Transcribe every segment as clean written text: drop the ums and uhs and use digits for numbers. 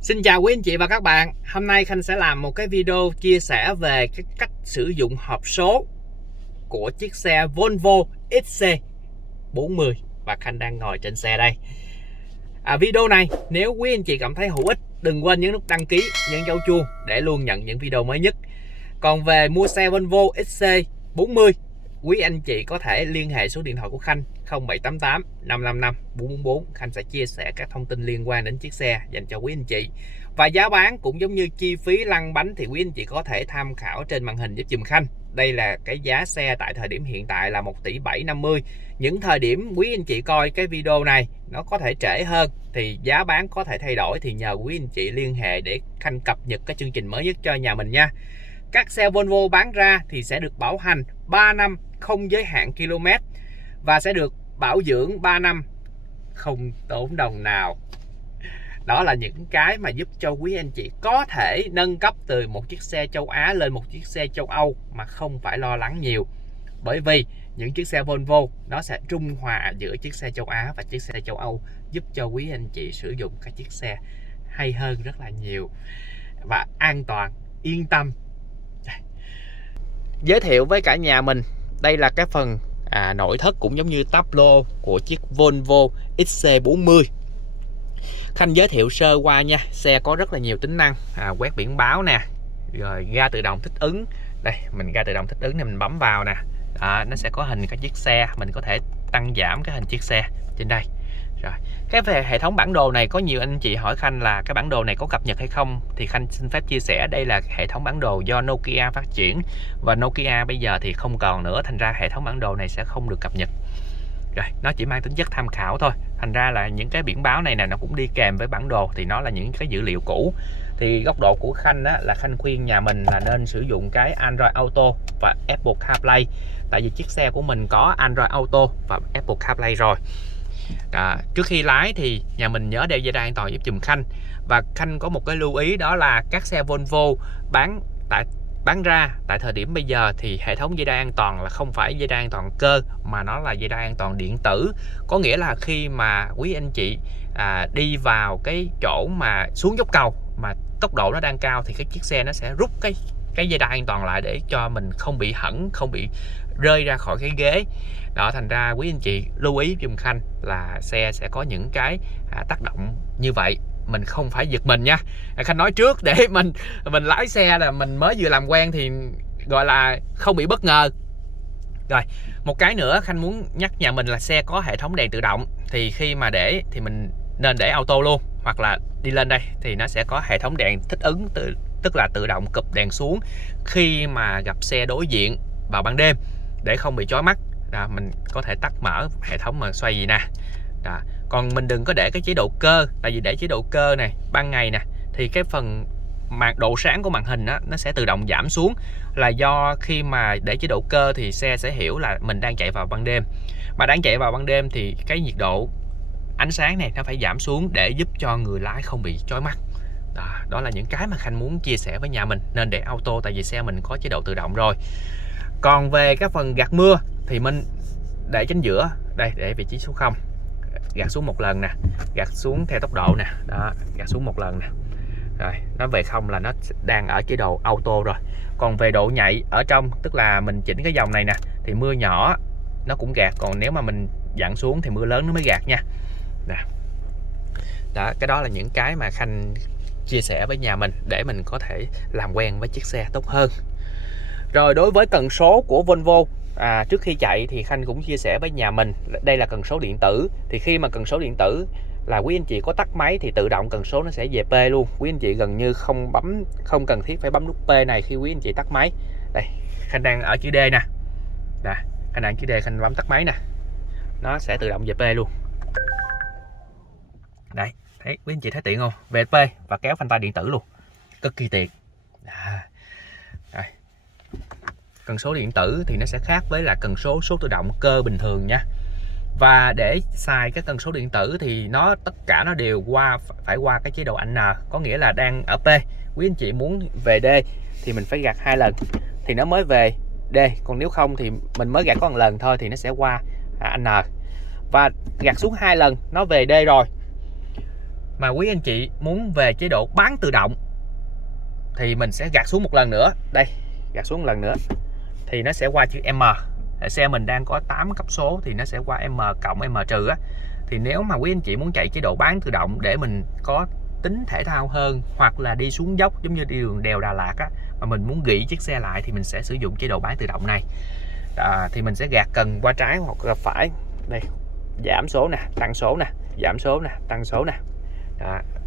Xin chào quý anh chị và các bạn. Hôm nay Khanh sẽ làm một cái video chia sẻ về cái cách sử dụng hộp số của chiếc xe Volvo XC40 và Khanh đang ngồi trên xe đây. Video này nếu quý anh chị cảm thấy hữu ích, đừng quên nhấn nút đăng ký, nhấn dấu chuông để luôn nhận những video mới nhất. Còn về mua xe Volvo XC40, quý anh chị có thể liên hệ số điện thoại của Khanh 0788 555 444. Khanh sẽ chia sẻ các thông tin liên quan đến chiếc xe dành cho quý anh chị. Và giá bán cũng giống như chi phí lăn bánh thì quý anh chị có thể tham khảo trên màn hình giúp dùm Khanh. Đây là cái giá xe tại thời điểm hiện tại là 1 tỷ 750. Những thời điểm quý anh chị coi cái video này nó có thể trễ hơn thì giá bán có thể thay đổi, thì nhờ quý anh chị liên hệ để Khanh cập nhật cái chương trình mới nhất cho nhà mình nha. Các xe Volvo bán ra thì sẽ được bảo hành 3 năm không giới hạn km và sẽ được bảo dưỡng 3 năm không tốn đồng nào. Đó là những cái mà giúp cho quý anh chị có thể nâng cấp từ một chiếc xe châu Á lên một chiếc xe châu Âu mà không phải lo lắng nhiều. Bởi vì những chiếc xe Volvo nó sẽ trung hòa giữa chiếc xe châu Á và chiếc xe châu Âu, giúp cho quý anh chị sử dụng các chiếc xe hay hơn rất là nhiều và an toàn, yên tâm. Giới thiệu với cả nhà mình, đây là cái phần nội thất cũng giống như táp lô của chiếc Volvo XC40. Khanh giới thiệu sơ qua nha. Xe có rất là nhiều tính năng, quét biển báo nè, rồi ga tự động thích ứng. Đây, mình ga tự động thích ứng này mình bấm vào nè, nó sẽ có hình các chiếc xe, mình có thể tăng giảm cái hình chiếc xe trên đây. Rồi, cái về hệ thống bản đồ này, có nhiều anh chị hỏi Khanh là cái bản đồ này có cập nhật hay không, thì Khanh xin phép chia sẻ đây là hệ thống bản đồ do Nokia phát triển và Nokia bây giờ thì không còn nữa, thành ra hệ thống bản đồ này sẽ không được cập nhật. Rồi, nó chỉ mang tính chất tham khảo thôi, thành ra là những cái biển báo này nè nó cũng đi kèm với bản đồ, thì nó là những cái dữ liệu cũ. Thì góc độ của Khanh á, là Khanh khuyên nhà mình là nên sử dụng cái Android Auto và Apple CarPlay, tại vì chiếc xe của mình có Android Auto và Apple CarPlay rồi. Trước khi lái thì nhà mình nhớ đeo dây đai an toàn giúp dùm Khanh. Và Khanh có một cái lưu ý, đó là các xe Volvo bán ra tại thời điểm bây giờ thì hệ thống dây đai an toàn là không phải dây đai an toàn cơ, mà nó là dây đai an toàn điện tử. Có nghĩa là khi mà quý anh chị đi vào cái chỗ mà xuống dốc cầu mà tốc độ nó đang cao thì cái chiếc xe nó sẽ rút cái dây đai an toàn lại để cho mình không bị hẫng, không bị rơi ra khỏi cái ghế đó. Thành ra quý anh chị lưu ý giùm Khanh là xe sẽ có những cái tác động như vậy, mình không phải giật mình nha. Khanh nói trước để mình lái xe là mình mới vừa làm quen thì gọi là không bị bất ngờ. Rồi, một cái nữa Khanh muốn nhắc nhà mình là xe có hệ thống đèn tự động, thì khi mà để thì mình nên để auto luôn, hoặc là đi lên đây thì nó sẽ có hệ thống đèn thích ứng tức là tự động cụp đèn xuống khi mà gặp xe đối diện vào ban đêm để không bị chói mắt. Mình có thể tắt mở hệ thống mà xoay gì nè. Còn mình đừng có để cái chế độ cơ, tại vì để chế độ cơ này ban ngày nè thì cái phần độ sáng của màn hình đó, nó sẽ tự động giảm xuống, là do khi mà để chế độ cơ thì xe sẽ hiểu là mình đang chạy vào ban đêm, mà đang chạy vào ban đêm thì cái nhiệt độ ánh sáng này nó phải giảm xuống để giúp cho người lái không bị chói mắt. Đó là những cái mà Khanh muốn chia sẻ với nhà mình, nên để auto tại vì xe mình có chế độ tự động rồi. Còn về cái phần gạt mưa thì mình để chính giữa đây, để vị trí số 0, gạt xuống một lần nè, gạt xuống theo tốc độ nè, đó, gạt xuống một lần nè, rồi nó về 0 là nó đang ở chế độ auto rồi. Còn về độ nhạy ở trong, tức là mình chỉnh cái dòng này nè thì mưa nhỏ nó cũng gạt, còn nếu mà mình dặn xuống thì mưa lớn nó mới gạt nha. Đó, cái đó là những cái mà Khanh chia sẻ với nhà mình để mình có thể làm quen với chiếc xe tốt hơn. Rồi, đối với cần số của Volvo, trước khi chạy thì Khanh cũng chia sẻ với nhà mình, đây là cần số điện tử. Thì khi mà cần số điện tử là quý anh chị có tắt máy thì tự động cần số nó sẽ về P luôn. Quý anh chị gần như không cần thiết phải bấm nút P này khi quý anh chị tắt máy. Đây, Khanh đang ở chữ D nè. Khanh đang chữ D, Khanh bấm tắt máy nè, nó sẽ tự động về P luôn. Đây, thấy quý anh chị thấy tiện không? Về P và kéo phanh tay điện tử luôn, cực kỳ tiện. Đây. Cần số điện tử thì nó sẽ khác với là cần số tự động cơ bình thường nha. Và để xài cái cần số điện tử thì tất cả nó đều phải qua cái chế độ N, có nghĩa là đang ở P, quý anh chị muốn về D thì mình phải gạt 2 lần thì nó mới về D, còn nếu không thì mình mới gạt có 1 lần thôi thì nó sẽ qua N, và gạt xuống 2 lần nó về D rồi. mà quý anh chị muốn về chế độ bán tự động thì mình sẽ gạt xuống một lần nữa. Đây, gạt xuống một lần nữa thì nó sẽ qua chữ M. Xe mình đang có 8 cấp số thì nó sẽ qua M cộng M trừ á. Thì nếu mà quý anh chị muốn chạy chế độ bán tự động để mình có tính thể thao hơn, hoặc là đi xuống dốc giống như đi đường đèo Đà Lạt á, mà mình muốn gỉ chiếc xe lại thì mình sẽ sử dụng chế độ bán tự động này. Thì mình sẽ gạt cần qua trái hoặc là phải. Đây, giảm số nè, tăng số nè, giảm số nè, tăng số nè.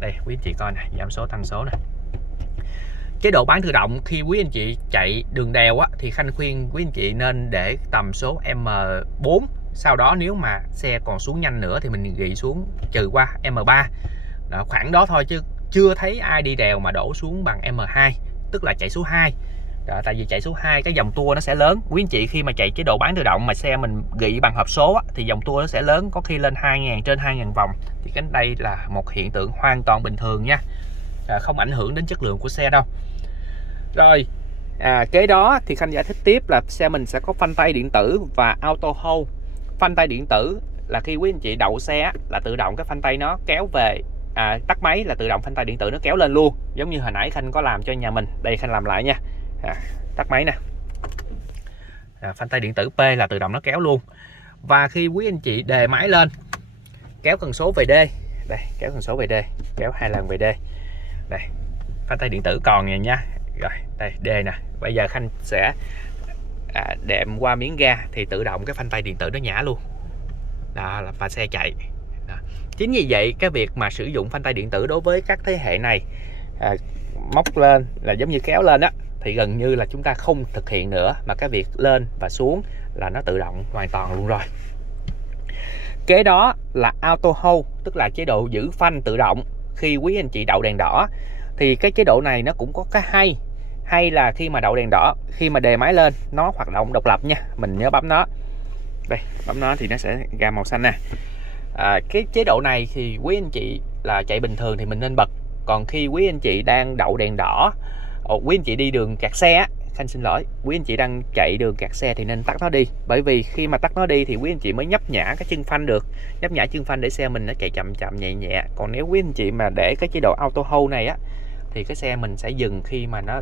Đây quý anh chị coi nè, giảm số tăng số nè. Chế độ bán tự động khi quý anh chị chạy đường đèo á, thì Khanh khuyên quý anh chị nên để tầm số M4. Sau đó nếu mà xe còn xuống nhanh nữa thì mình gỉ xuống trừ qua M3. Khoảng đó thôi, chứ chưa thấy ai đi đèo mà đổ xuống bằng M2, tức là chạy số 2. Tại vì chạy số 2 cái dòng tua nó sẽ lớn. Quý anh chị khi mà chạy chế độ bán tự động mà xe mình gỉ bằng hộp số á, thì dòng tua nó sẽ lớn, có khi lên 2.000, trên 2.000 vòng. Thì cái đây là một hiện tượng hoàn toàn bình thường nha, không ảnh hưởng đến chất lượng của xe đâu. Rồi, kế đó thì Khanh giải thích tiếp là xe mình sẽ có phanh tay điện tử và auto hold. Phanh tay điện tử là khi quý anh chị đậu xe là tự động cái phanh tay nó kéo về, tắt máy là tự động phanh tay điện tử nó kéo lên luôn, giống như hồi nãy Khanh có làm cho nhà mình. Đây Khanh làm lại nha. Tắt máy nè, phanh tay điện tử P là tự động nó kéo luôn. Và khi quý anh chị đề máy lên, kéo cần số về D, đây kéo cần số về D, kéo 2 lần về D, đây phanh tay điện tử còn nè nha. Rồi đây D nè, bây giờ Khanh sẽ đệm qua miếng ga thì tự động cái phanh tay điện tử nó nhả luôn. Đó, và xe chạy. Đó. Chính vì vậy cái việc mà sử dụng phanh tay điện tử đối với các thế hệ này, móc lên là giống như kéo lên á, thì gần như là chúng ta không thực hiện nữa, mà cái việc lên và xuống là nó tự động hoàn toàn luôn rồi. Kế đó là auto hold, tức là chế độ giữ phanh tự động khi quý anh chị đậu đèn đỏ. Thì cái chế độ này nó cũng có cái hay là khi mà đậu đèn đỏ, khi mà đề máy lên nó hoạt động độc lập nha, mình nhớ bấm nó. Đây, bấm nó thì nó sẽ ra màu xanh nè. Cái chế độ này thì quý anh chị là chạy bình thường thì mình nên bật. Còn khi quý anh chị đang đậu đèn đỏ, quý anh chị đi đường kẹt xe á, Khanh xin lỗi, quý anh chị đang chạy đường kẹt xe thì nên tắt nó đi. Bởi vì khi mà tắt nó đi thì quý anh chị mới nhấp nhả cái chân phanh được, nhấp nhả chân phanh để xe mình nó chạy chậm chậm nhẹ nhẹ. Còn nếu quý anh chị mà để cái chế độ auto hold này á, thì cái xe mình sẽ dừng khi mà nó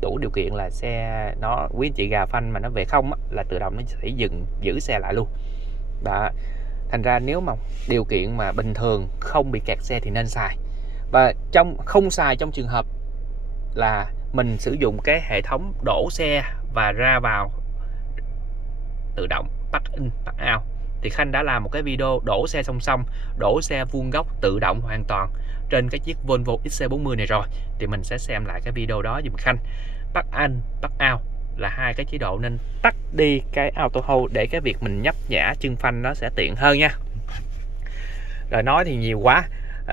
đủ điều kiện, là xe nó quý anh chị gà phanh mà nó về không á, là tự động nó sẽ dừng giữ xe lại luôn. Đó. Thành ra nếu mà điều kiện mà bình thường không bị kẹt xe thì nên xài. Và không xài trong trường hợp là mình sử dụng cái hệ thống đổ xe và ra vào tự động park in park out. Thì Khanh đã làm một cái video đổ xe song song, đổ xe vuông góc tự động hoàn toàn trên cái chiếc Volvo XC40 này rồi. Thì mình sẽ xem lại cái video đó dùm Khanh. Park in park out là hai cái chế độ, nên tắt đi cái auto hold để cái việc mình nhấp nhả chân phanh nó sẽ tiện hơn nha. Rồi nói thì nhiều quá,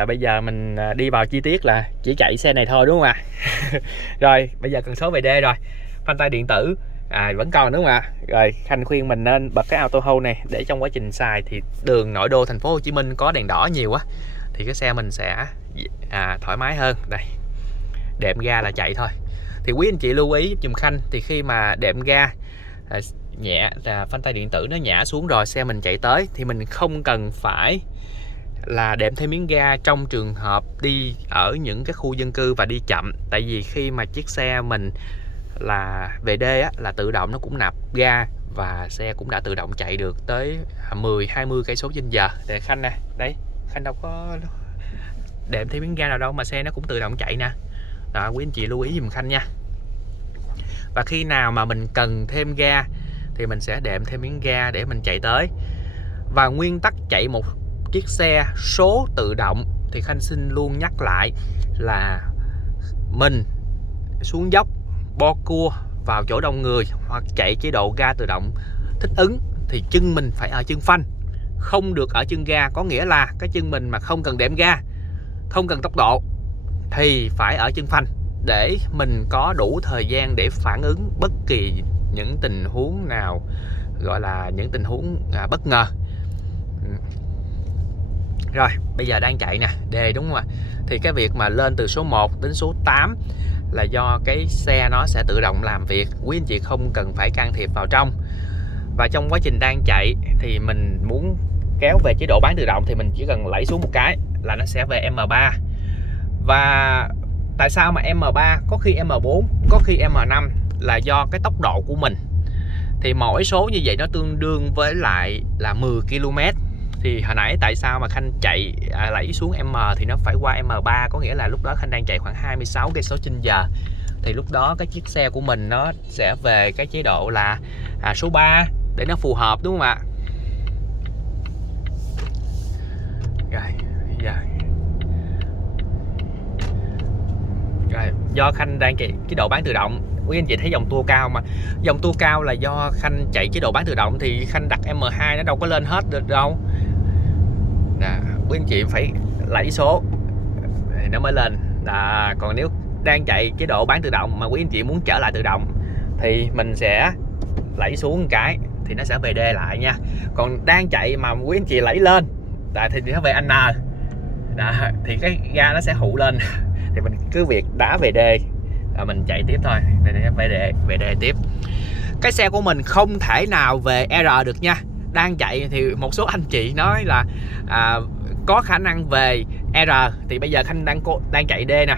bây giờ mình đi vào chi tiết là chỉ chạy xe này thôi đúng không ạ? Rồi bây giờ cần số về D rồi, phanh tay điện tử vẫn còn đúng không ạ? Rồi Khanh khuyên mình nên bật cái auto hold này để trong quá trình xài thì đường nội đô thành phố Hồ Chí Minh có đèn đỏ nhiều quá thì cái xe mình sẽ thoải mái hơn. Đây, đệm ga là chạy thôi. Thì quý anh chị lưu ý dùm Khanh, thì khi mà đệm ga nhẹ là phanh tay điện tử nó nhả xuống rồi, xe mình chạy tới thì mình không cần phải là đệm thêm miếng ga trong trường hợp đi ở những cái khu dân cư và đi chậm. Tại vì khi mà chiếc xe mình là về D á, là tự động nó cũng nạp ga và xe cũng đã tự động chạy được tới 10-20 cây số trên giờ. Để Khanh nè, đấy Khanh đâu có đệm thêm miếng ga nào đâu mà xe nó cũng tự động chạy nè. Đó, quý anh chị lưu ý dùm Khanh nha. Và khi nào mà mình cần thêm ga thì mình sẽ đệm thêm miếng ga để mình chạy tới. Và nguyên tắc chạy một chiếc xe số tự động thì Khanh xin luôn nhắc lại là mình xuống dốc, bo cua, vào chỗ đông người hoặc chạy chế độ ga tự động thích ứng thì chân mình phải ở chân phanh, không được ở chân ga. Có nghĩa là cái chân mình mà không cần đệm ga, không cần tốc độ thì phải ở chân phanh để mình có đủ thời gian để phản ứng bất kỳ những tình huống nào, gọi là những tình huống bất ngờ. Rồi bây giờ đang chạy nè, D đúng không ạ? Thì cái việc mà lên từ số 1 đến số 8 là do cái xe nó sẽ tự động làm việc, quý anh chị không cần phải can thiệp vào trong. Và trong quá trình đang chạy thì mình muốn kéo về chế độ bán tự động thì mình chỉ cần đẩy xuống một cái là nó sẽ về M3. Và tại sao mà M3, có khi M4, có khi M5 là do cái tốc độ của mình. Thì mỗi số như vậy nó tương đương với lại là 10 km. Thì hồi nãy tại sao mà Khanh chạy đẩy xuống M thì nó phải qua M3, có nghĩa là lúc đó Khanh đang chạy khoảng 26 cây số trên giờ. Thì lúc đó cái chiếc xe của mình nó sẽ về cái chế độ là số 3 để nó phù hợp, đúng không ạ? Rồi, giờ rồi, do Khanh đang chạy chế độ bán tự động, quý anh chị thấy dòng tua cao mà. Dòng tua cao là do Khanh chạy chế độ bán tự động thì Khanh đặt M2 nó đâu có lên hết được đâu. Quý anh chị phải lấy số thì nó mới lên. Còn nếu đang chạy chế độ bán tự động mà quý anh chị muốn trở lại tự động thì mình sẽ lấy xuống một cái thì nó sẽ về D lại nha. Còn đang chạy mà quý anh chị lấy lên thì nó về N. Thì cái ga nó sẽ hụ lên thì mình cứ việc đá về D mình chạy tiếp thôi, về D tiếp. Cái xe của mình không thể nào về R được nha. Đang chạy thì một số anh chị nói là có khả năng về R, thì bây giờ Khanh đang chạy D nè,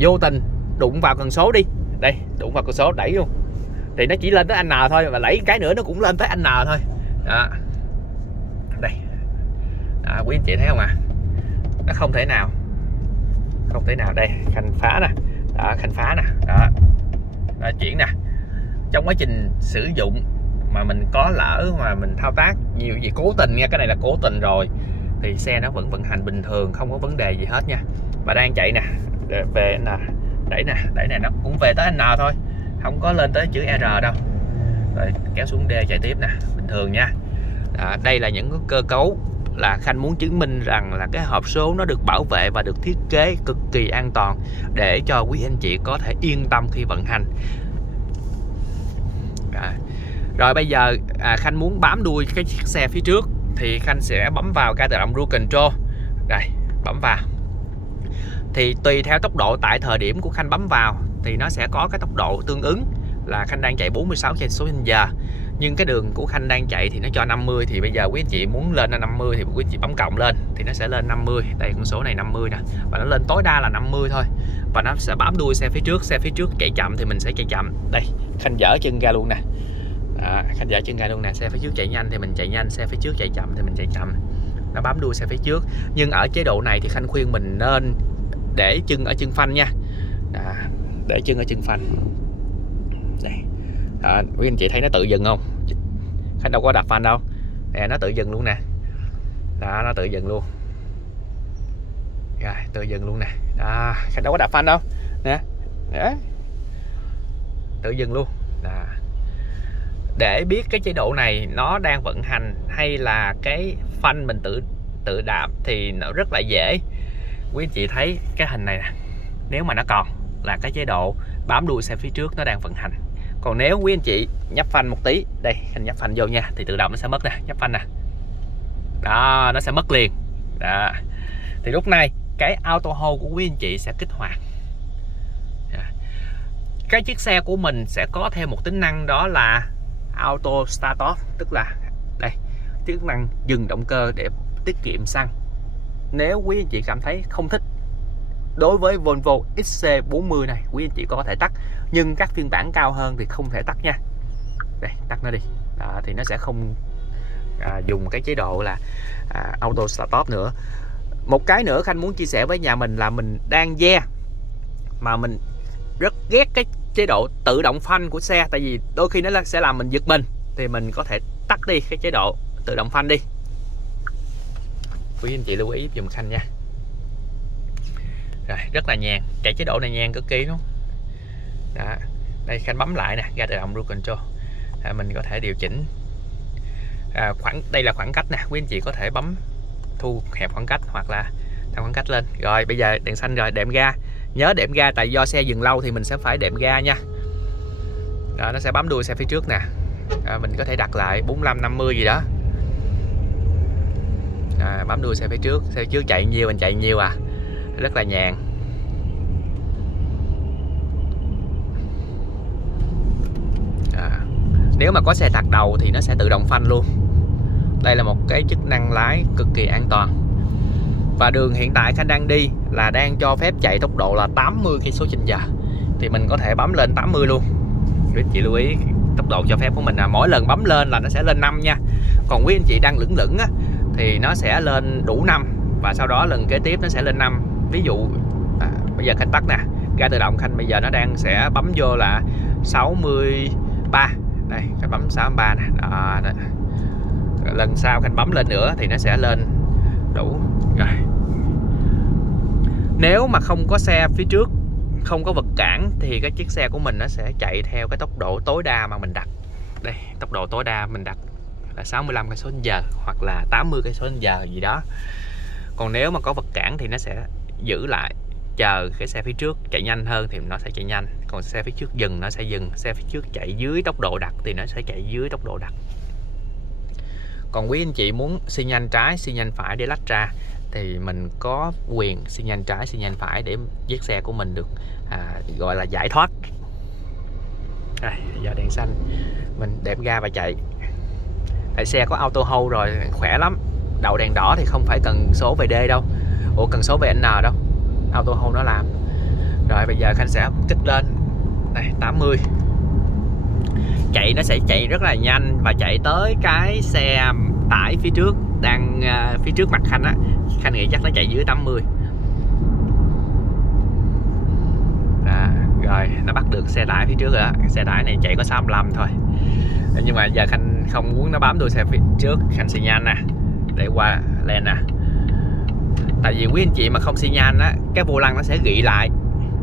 vô tình đụng vào cần số đi, đây đụng vào cần số đẩy luôn thì nó chỉ lên tới N thôi, và đẩy cái nữa nó cũng lên tới N thôi. Đây quý anh chị thấy không ạ? Nó không thể nào đây Khanh phá nè, Khanh phá nè, đó chuyển nè. Trong quá trình sử dụng mà mình có lỡ mà mình thao tác nhiều gì cố tình nha, cái này là cố tình rồi, thì xe nó vẫn vận hành bình thường, không có vấn đề gì hết nha. Mà đang chạy nè, về nè, đẩy nè, nó cũng về tới N thôi, không có lên tới chữ R đâu. Rồi kéo xuống D chạy tiếp nè, bình thường nha. Đây là những cơ cấu là Khanh muốn chứng minh rằng là cái hộp số nó được bảo vệ và được thiết kế cực kỳ an toàn để cho quý anh chị có thể yên tâm khi vận hành. Rồi bây giờ Khanh muốn bám đuôi cái chiếc xe phía trước thì Khanh sẽ bấm vào ga tự động Cruise Control. Đây, bấm vào. Thì tùy theo tốc độ tại thời điểm của Khanh bấm vào thì nó sẽ có cái tốc độ tương ứng. Là Khanh đang chạy 46 cây số trên giờ, nhưng cái đường của Khanh đang chạy thì nó cho 50, thì bây giờ quý anh chị muốn lên là 50 thì quý anh chị bấm cộng lên thì nó sẽ lên 50. Đây con số này 50 nè, và nó lên tối đa là 50 thôi, và nó sẽ bám đuôi xe phía trước. Xe phía trước chạy chậm thì mình sẽ chạy chậm. Đây Khanh dở chân ga luôn nè, Khanh dở chân ga luôn nè. Xe phía trước chạy nhanh thì mình chạy nhanh, xe phía trước chạy chậm thì mình chạy chậm. Nó bám đuôi xe phía trước. Nhưng ở chế độ này thì Khanh khuyên mình nên để chân ở chân phanh nha. Để chân ở chân phanh. Đây. Quý anh chị thấy nó tự dừng không? Khanh đâu có đạp phanh đâu. Nè, nó tự dừng luôn nè. Đó, nó tự dừng luôn. Rồi, tự dừng luôn nè. Đó, Khanh đâu có đạp phanh đâu. Nè. Đó. Tự dừng luôn. Đó. Để biết cái chế độ này nó đang vận hành hay là cái phanh mình tự đạp thì nó rất là dễ. Quý anh chị thấy cái hình này nè. Nếu mà nó còn là cái chế độ bám đuôi xe phía trước nó đang vận hành. Còn nếu quý anh chị nhấp phanh một tí, đây Khanh nhấp phanh vô nha, thì tự động nó sẽ mất nè, nhấp phanh nè. Đó, nó sẽ mất liền. Đó. Thì lúc này cái auto hold của quý anh chị sẽ kích hoạt. Cái chiếc xe của mình sẽ có thêm một tính năng đó là auto start off, tức là đây, chức năng dừng động cơ để tiết kiệm xăng. Nếu quý anh chị cảm thấy không thích đối với Volvo XC40 này, quý anh chị có thể tắt, nhưng các phiên bản cao hơn thì không thể tắt nha. Đây, tắt nó đi. Đó, thì nó sẽ không dùng cái chế độ là auto start off nữa. Một cái nữa Khanh muốn chia sẻ với nhà mình là mình đang mà mình rất ghét cái chế độ tự động phanh của xe, tại vì đôi khi nó sẽ làm mình giật mình, thì mình có thể tắt đi cái chế độ tự động phanh đi. Quý anh chị lưu ý dùm Khanh nha. Rồi, rất là nhàn, chạy chế độ này nhàn cực kỳ luôn. Đó. Đây Khanh bấm lại nè, ga tự động Cruise Control. Mình có thể điều chỉnh đây là khoảng cách nè, quý anh chị có thể bấm thu hẹp khoảng cách hoặc là tăng khoảng cách lên. Rồi bây giờ đèn xanh rồi, đệm ga. Nhớ đệm ga, tại do xe dừng lâu thì mình sẽ phải đệm ga nha. Đó, nó sẽ bám đuôi xe phía trước nè. Mình có thể đặt lại 45 50 gì đó. Bám đuôi xe phía trước chạy nhiều mình chạy nhiều rất là nhàn. Nếu mà có xe tạt đầu thì nó sẽ tự động phanh luôn. Đây là một cái chức năng lái cực kỳ an toàn. Và đường hiện tại Khanh đang đi là đang cho phép chạy tốc độ là 80 km/h. Thì mình có thể bấm lên 80 luôn. Quý anh chị lưu ý tốc độ cho phép của mình là mỗi lần bấm lên là nó sẽ lên 5 nha. Còn quý anh chị đang lửng lửng á thì nó sẽ lên đủ 5 và sau đó lần kế tiếp nó sẽ lên 5. Ví dụ bây giờ Khanh tắt nè, ga tự động Khanh bây giờ nó đang sẽ bấm vô là 63. Đây, Khanh bấm 63 nè. Đó. Lần sau Khanh bấm lên nữa thì nó sẽ lên đủ rồi. Nếu mà không có xe phía trước, không có vật cản thì cái chiếc xe của mình nó sẽ chạy theo cái tốc độ tối đa mà mình đặt. Đây, tốc độ tối đa mình đặt là 65 km/h hoặc là 80 km/h gì đó. Còn nếu mà có vật cản thì nó sẽ giữ lại, chờ cái xe phía trước chạy nhanh hơn thì nó sẽ chạy nhanh. Còn xe phía trước dừng nó sẽ dừng. Xe phía trước chạy dưới tốc độ đặt thì nó sẽ chạy dưới tốc độ đặt. Còn quý anh chị muốn xi nhanh trái, xi nhanh phải để lách ra thì mình có quyền xi nhanh trái, xi nhanh phải để chiếc xe của mình được gọi là giải thoát. Rồi, giờ đèn xanh mình đệm ga và chạy. Tại xe có auto hold rồi, khỏe lắm. Đậu đèn đỏ thì không phải cần số về D đâu. Ủa cần số về N đâu. Auto hold nó làm. Rồi bây giờ Khanh sẽ kích lên. Đây 80. Chạy nó sẽ chạy rất là nhanh và chạy tới cái xe tải phía trước đang phía trước mặt Khanh á. Khanh nghĩ chắc nó chạy dưới 80. Rồi nó bắt được xe tải phía trước rồi đó. Xe tải này chạy có 65 thôi. Nhưng mà giờ Khanh không muốn nó bám đuôi xe phía trước, Khanh xi nhan nè để qua lên nè. Tại vì quý anh chị mà không xi nhan á, cái vô lăng nó sẽ gị lại,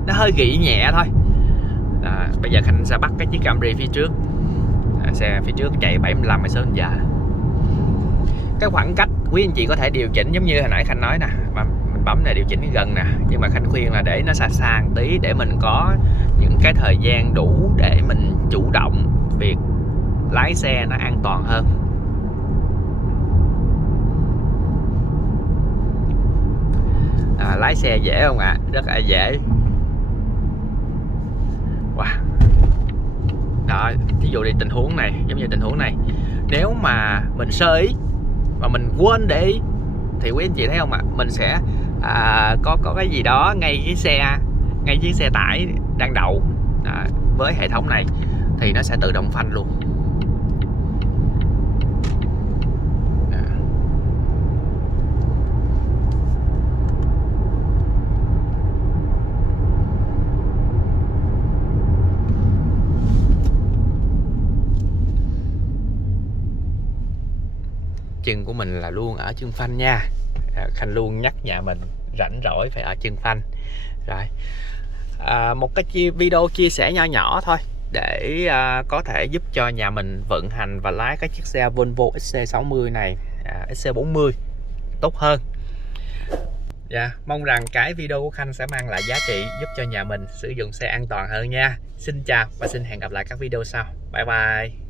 nó hơi gị nhẹ thôi. Bây giờ Khanh sẽ bắt cái chiếc Camry phía trước. Xe phía trước chạy 75 km/h. Cái khoảng cách quý anh chị có thể điều chỉnh giống như hồi nãy Khanh nói nè, mà mình bấm này điều chỉnh gần nè, nhưng mà Khanh khuyên là để nó xa xa một tí để mình có những cái thời gian đủ để mình chủ động việc lái xe nó an toàn hơn. Lái xe dễ không ạ? Rất là dễ. Wow. Đó, ví dụ đi tình huống này, giống như tình huống này, nếu mà mình sơ ý mà mình quên để ý thì quý anh chị thấy không ạ? Mình sẽ có cái gì đó ngay chiếc xe tải đang đậu với hệ thống này thì nó sẽ tự động phanh luôn. Chân của mình là luôn ở chân phanh nha. Khanh luôn nhắc nhà mình rảnh rỗi phải ở chân phanh. Rồi một cái video chia sẻ nho nhỏ thôi để có thể giúp cho nhà mình vận hành và lái cái chiếc xe Volvo XC60 này, XC40 tốt hơn. Mong rằng cái video của Khanh sẽ mang lại giá trị giúp cho nhà mình sử dụng xe an toàn hơn nha. Xin chào và xin hẹn gặp lại các video sau. Bye bye.